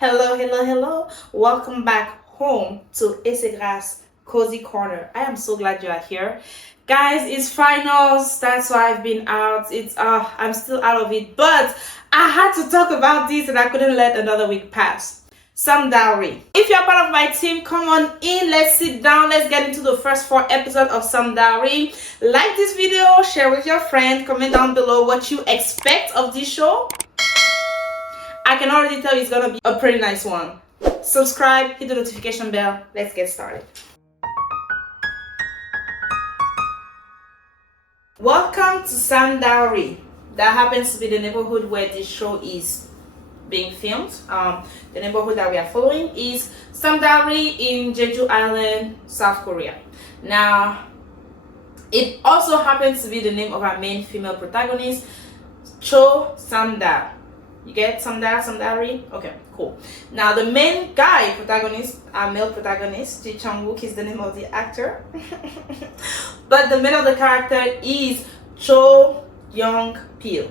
Hello. Welcome back home to Isagra's Cozy Corner. I am so glad you are here. Guys, it's finals. That's why I've been out. I'm still out of it, but I had to talk about this and I couldn't let another week pass. Samdal-ri. If you're part of my team, come on in. Let's sit down. Let's get into the first 4 episodes of Samdal-ri. Like this video, share with your friend, comment down below what you expect of this show. I can already tell it's gonna be a pretty nice one. Subscribe, hit the notification bell. Let's get started. Welcome to Samdal-ri. That happens to be the neighborhood where this show is being filmed. The neighborhood that we are following is Samdal-ri in Jeju Island, South Korea. Now, it also happens to be the name of our main female protagonist, Cho Samdal. You get Samdal-ri? Okay, cool. Now the main guy protagonist, our male protagonist, Jichangwook is the name of the actor. But the name of the character is Cho Young-pil.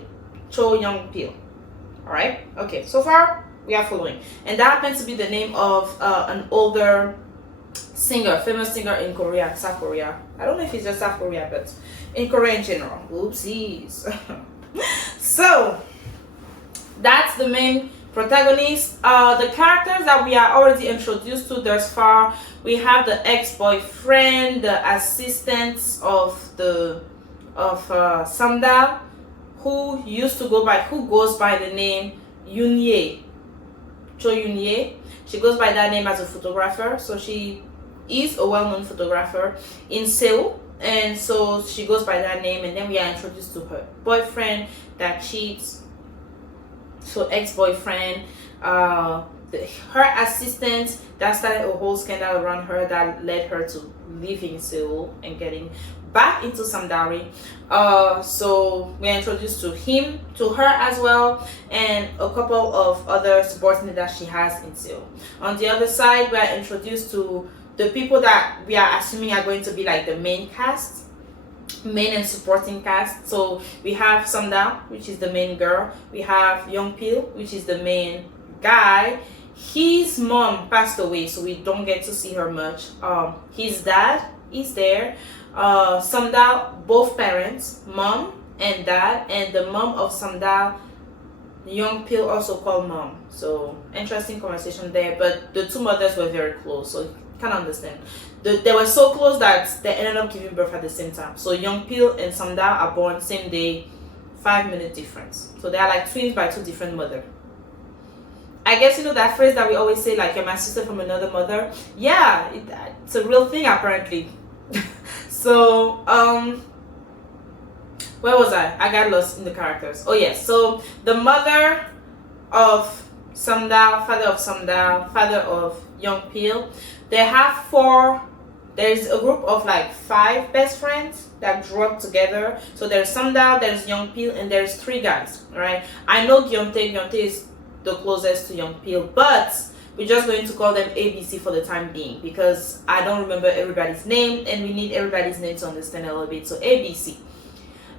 Alright? Okay, so far we are following. And that happens to be the name of an older singer, famous singer in Korea, South Korea. I don't know if it's just South Korea, but in Korea in general. Oopsies. So that's the main protagonist. The characters that we are already introduced to thus far, we have the ex-boyfriend, the assistant of Samdal, who goes by the name Yunye, Cho Yunye. She goes by that name as a photographer, so she is a well-known photographer in Seoul, and so she goes by that name. And then we are introduced to her boyfriend that cheats. So ex-boyfriend, her assistant that started a whole scandal around her that led her to leaving Seoul and getting back into Samdal-ri. So we're introduced to him, to her as well, and a couple of other subordinates that she has in Seoul. On the other side, we are introduced to the people that we are assuming are going to be like the main and supporting cast. So we have Samdal, which is the main girl. We have Young-pil, which is the main guy. His mom passed away, so we don't get to see her much. His dad is there. Samdal, both parents, mom and dad, and the mom of Samdal, Young-pil, also called mom. So interesting conversation there, but the two mothers were very close, so you can understand. They were so close that they ended up giving birth at the same time. So Young-pil and Samdal are born same day, 5-minute difference. So they are like twins by two different mothers. I guess you know that phrase that we always say, like, you're my sister from another mother. Yeah, it's a real thing apparently. So where was I got lost in the characters. Oh yes, so the mother of Samdal, father of Young-pil, they have there's a group of like 5 best friends that grew up together. So there's Samdal, there's Young-pil, and there's 3 guys, right? I know Gyeontae is the closest to Young-pil, but we're just going to call them ABC for the time being because I don't remember everybody's name and we need everybody's name to understand a little bit. So ABC.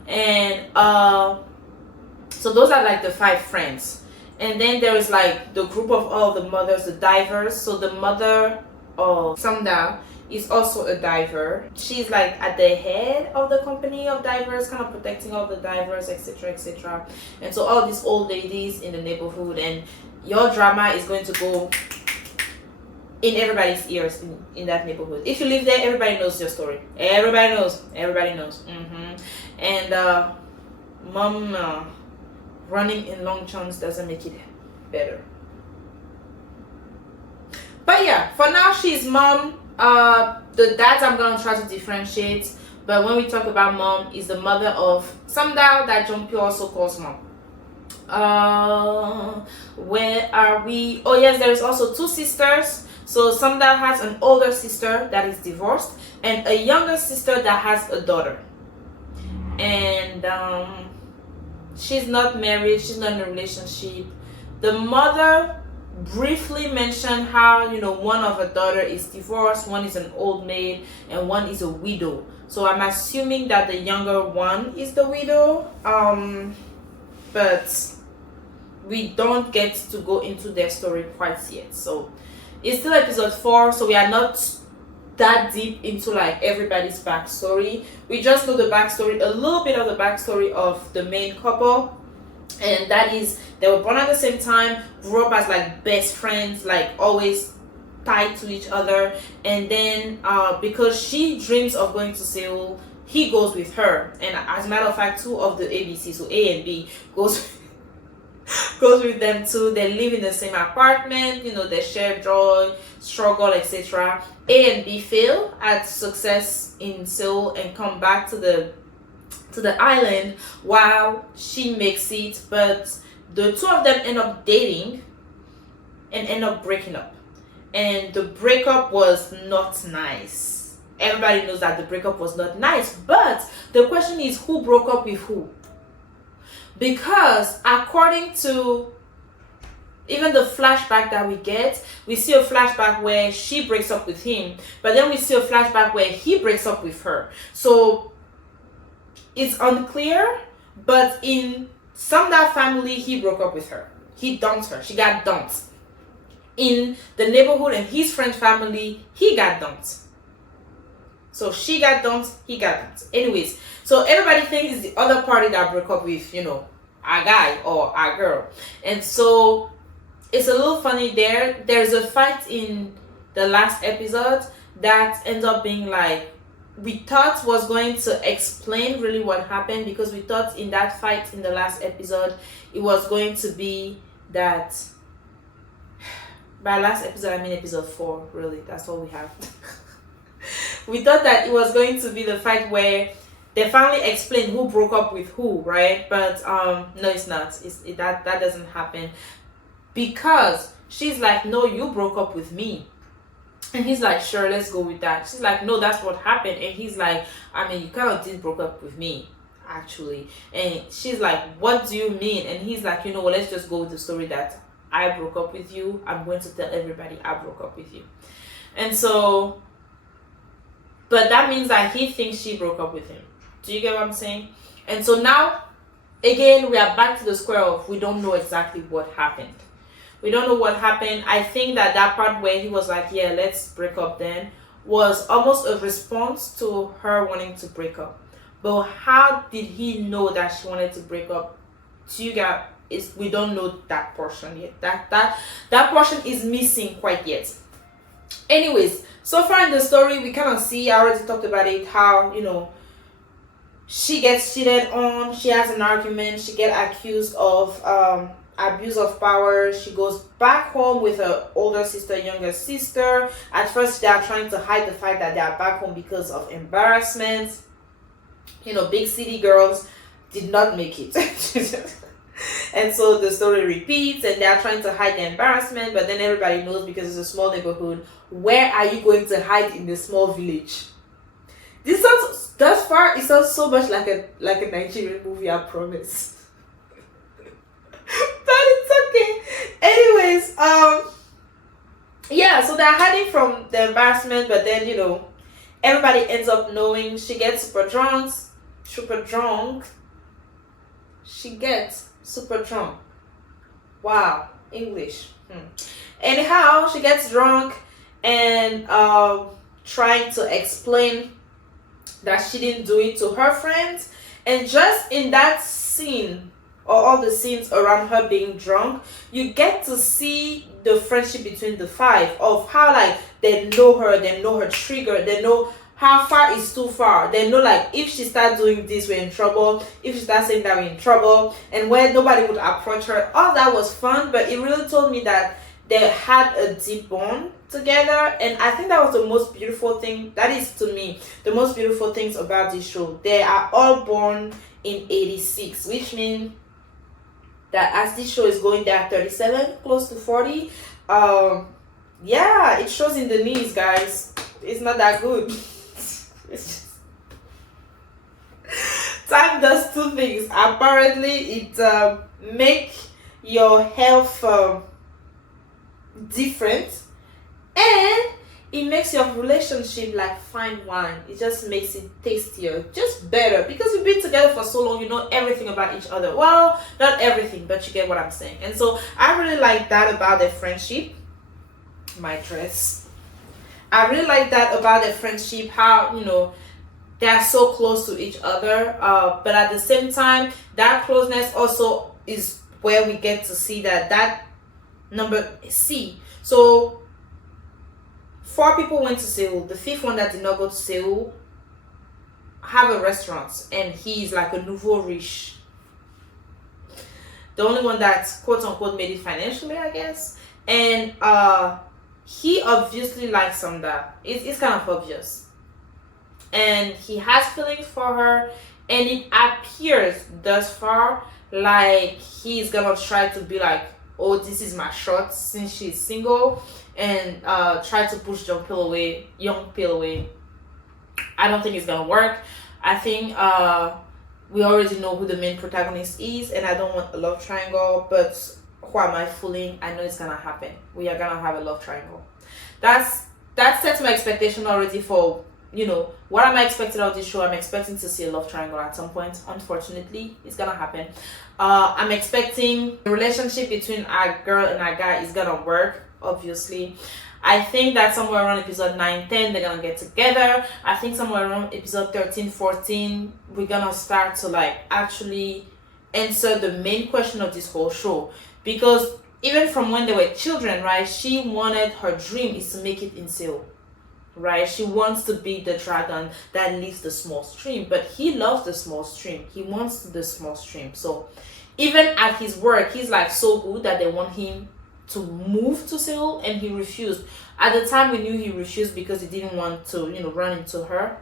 And so those are like the 5 friends. And then there is like the group of all the mothers, the divers. So the mother of Samdal is also a diver. She's like at the head of the company of divers, kind of protecting all the divers, etc. And so all these old ladies in the neighborhood, and your drama is going to go in everybody's ears in that neighborhood. If you live there, everybody knows your story. Everybody knows. And mom running in long johns doesn't make it better. But yeah, for now she's mom. The dads I'm gonna try to differentiate, but when we talk about mom, is the mother of Samdal that Young-pil also calls mom. Where are we? Oh yes, there is also 2 sisters. So Samdal has an older sister that is divorced and a younger sister that has a daughter. And she's not married, she's not in a relationship. The mother briefly mentioned how, you know, one of her daughter is divorced, one is an old maid, and one is a widow. So I'm assuming that the younger one is the widow. But we don't get to go into their story quite yet. So it's still episode 4, so we are not that deep into like everybody's backstory. We just know the backstory, a little bit of the backstory of the main couple, and that is they were born at the same time, grew up as like best friends, like always tied to each other, and then because she dreams of going to Seoul, he goes with her, and as a matter of fact 2 of the ABC, so A and B, goes with them too. They live in the same apartment, you know, they share joy, struggle, etc. A and B fail at success in Seoul and come back to the island while she makes it, but the 2 of them end up dating and end up breaking up, and the breakup was not nice. Everybody knows that the breakup was not nice, but the question is, who broke up with who? Because according to even the flashback that we get, we see a flashback where she breaks up with him, but then we see a flashback where he breaks up with her. So it's unclear, but in Samdal family, he broke up with her. He dumped her. She got dumped. In the neighborhood and his friend family, he got dumped. So she got dumped, he got dumped. Anyways, so everybody thinks it's the other party that broke up with, you know, a guy or a girl. And so it's a little funny there. There's a fight in the last episode that ends up being like, we thought was going to explain really what happened, because we thought in that fight in the last episode, it was going to be that, by last episode I mean episode 4, really, that's all we have. We thought that it was going to be the fight where they finally explain who broke up with who, right? But no, it's not. That doesn't happen, because she's like, no, you broke up with me, and he's like, sure, let's go with that. She's like, no, that's what happened, and he's like, I mean, you kind of did broke up with me actually. And she's like, what do you mean? And he's like, you know what, let's just go with the story that I broke up with you. I'm going to tell everybody I broke up with you. And so, but that means that he thinks she broke up with him. Do you get what I'm saying? And so now, again, we are back to the square of, we don't know exactly what happened. We don't know what happened. I think that part where he was like, yeah, let's break up then, was almost a response to her wanting to break up. But how did he know that she wanted to break up? Do you get, we don't know that portion yet. That portion is missing quite yet. Anyways, so far in the story, we kind of see, I already talked about it, how, you know, she gets cheated on, she has an argument, she gets accused of abuse of power. She goes back home with her older sister, younger sister. At first, they are trying to hide the fact that they are back home because of embarrassment. You know, big city girls did not make it. And so the story repeats, and they are trying to hide the embarrassment, but then everybody knows, because it's a small neighborhood. Where are you going to hide in a small village? This sounds, thus far, it sounds so much like a Nigerian movie, I promise. But it's okay. Anyways, yeah, so they're hiding from the embarrassment, but then, you know, everybody ends up knowing. She gets super drunk. She gets super drunk. Wow, English. Anyhow, she gets drunk and trying to explain that she didn't do it to her friends. And just in that scene, or all the scenes around her being drunk, you get to see the friendship between the 5, of how like they know her trigger, they know how far is too far. They know like if she starts doing this, we're in trouble. If she starts saying that, we're in trouble. And where nobody would approach her. All that was fun, but it really told me that they had a deep bond together. And I think that was the most beautiful thing. That is, to me, the most beautiful things about this show. They are all born in 86, which means that as this show is going, they are 37, close to 40. Yeah, it shows in the knees, guys. It's not that good. It's just, time does 2 things. Apparently, it make your health different, and it makes your relationship like fine wine. It just makes it tastier, just better, because you've been together for so long. You know everything about each other. Well, not everything, but you get what I'm saying. And so I really like that about their friendship. My dress. I really like that about their friendship. How, you know, they are so close to each other, but at the same time, that closeness also is where we get to see that number C. So 4 people went to Seoul. The 5th one that did not go to Seoul have a restaurant, and he's like a nouveau riche. The only one that quote unquote made it financially, I guess. And he obviously likes Samdal. It's kind of obvious. And he has feelings for her, and it appears thus far like he's gonna try to be like, oh, this is my shot since she's single, and try to push young Pil away. I don't think it's gonna work. I think we already know who the main protagonist is, and I don't want a love triangle, but who am I fooling? I know it's gonna happen. We are gonna have a love triangle. That sets my expectation already for, you know, what am I expecting of this show? I'm expecting to see a love triangle at some point. Unfortunately, it's gonna happen. I'm expecting the relationship between a girl and a guy is gonna work, obviously. I think that somewhere around episode 9, 10, they're gonna get together. I think somewhere around episode 13, 14, we're gonna start to like actually answer the main question of this whole show. Because even from when they were children, right, she wanted, her dream is to make it in Seoul. Right, she wants to be the dragon that leaves the small stream, but he loves the small stream. He wants the small stream. So even at his work, he's like so good that they want him to move to Seoul, and he refused. At the time, we knew he refused because he didn't want to, you know, run into her.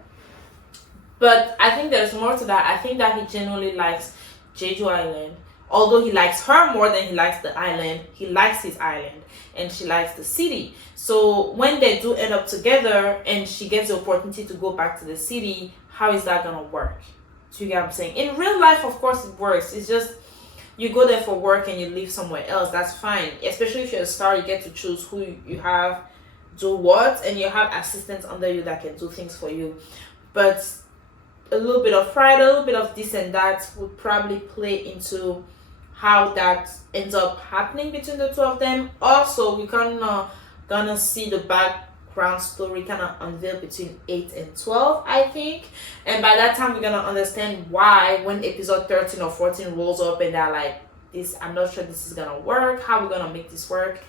But I think there's more to that. I think that he genuinely likes Jeju Island. Although he likes her more than he likes the island, he likes his island, and she likes the city. So when they do end up together and she gets the opportunity to go back to the city, how is that gonna work? So you get what I'm saying? In real life, of course it works. It's just you go there for work and you live somewhere else. That's fine. Especially if you're a star, you get to choose who you have do what, and you have assistants under you that can do things for you. But a little bit of pride, a little bit of this and that would probably play into how that ends up happening between the two of them. Also, we kind of gonna see the background story kind of unveil between 8 and 12, I think. And by that time, we're gonna understand why when episode 13 or 14 rolls up and they're like, this, I'm not sure this is gonna work, how we're gonna make this work.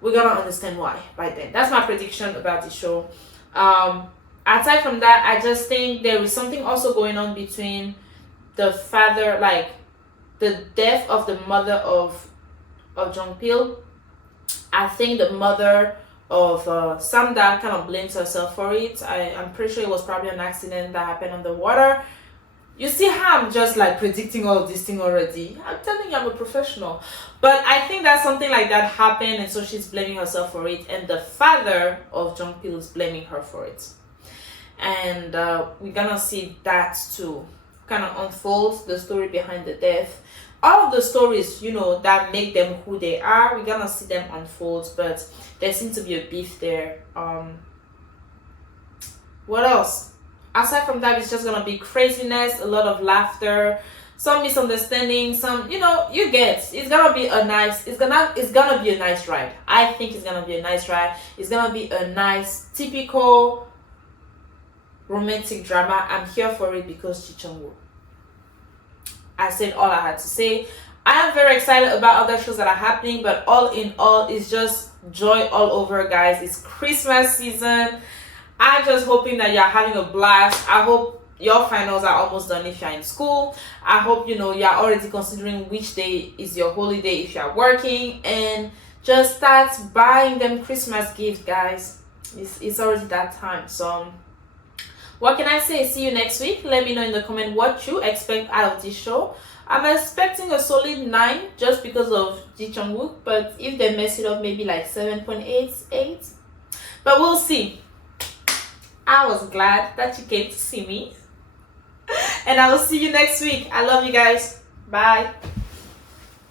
We're gonna understand why by then. That's my prediction about the show. Aside from that, I just think there is something also going on between the father, like the death of the mother of Jung Pil. I think the mother of Samdal kind of blames herself for it. I'm pretty sure it was probably an accident that happened on the water. You see how I'm just like predicting all of this thing already? I'm telling you, I'm a professional. But I think that something like that happened, and so she's blaming herself for it, and the father of Jung Pil is blaming her for it. And we're gonna see that too kind of unfold, the story behind the death. All of the stories, you know, that make them who they are, we're gonna see them unfold, but there seems to be a beef there. What else? Aside from that, it's just gonna be craziness, a lot of laughter, some misunderstanding, some, you know, you get. It's gonna be a nice, it's gonna be a nice ride. I think it's gonna be a nice ride. It's gonna be a nice, typical romantic drama. I'm here for it because jichangwook. I said all I had to say. I am very excited about other shows that are happening, but all in all, it's just joy all over, guys. It's Christmas season. I'm just hoping that you're having a blast. I hope your finals are almost done if you're in school. I hope, you know, you're already considering which day is your holiday if you're working, and just start buying them Christmas gifts, guys. It's already that time. So what can I say? See you next week. Let me know in the comment what you expect out of this show. I'm expecting a solid 9 just because of jichangwook, but if they mess it up, maybe like 7.88. But we'll see. I was glad that you came to see me. And I will see you next week. I love you guys. Bye.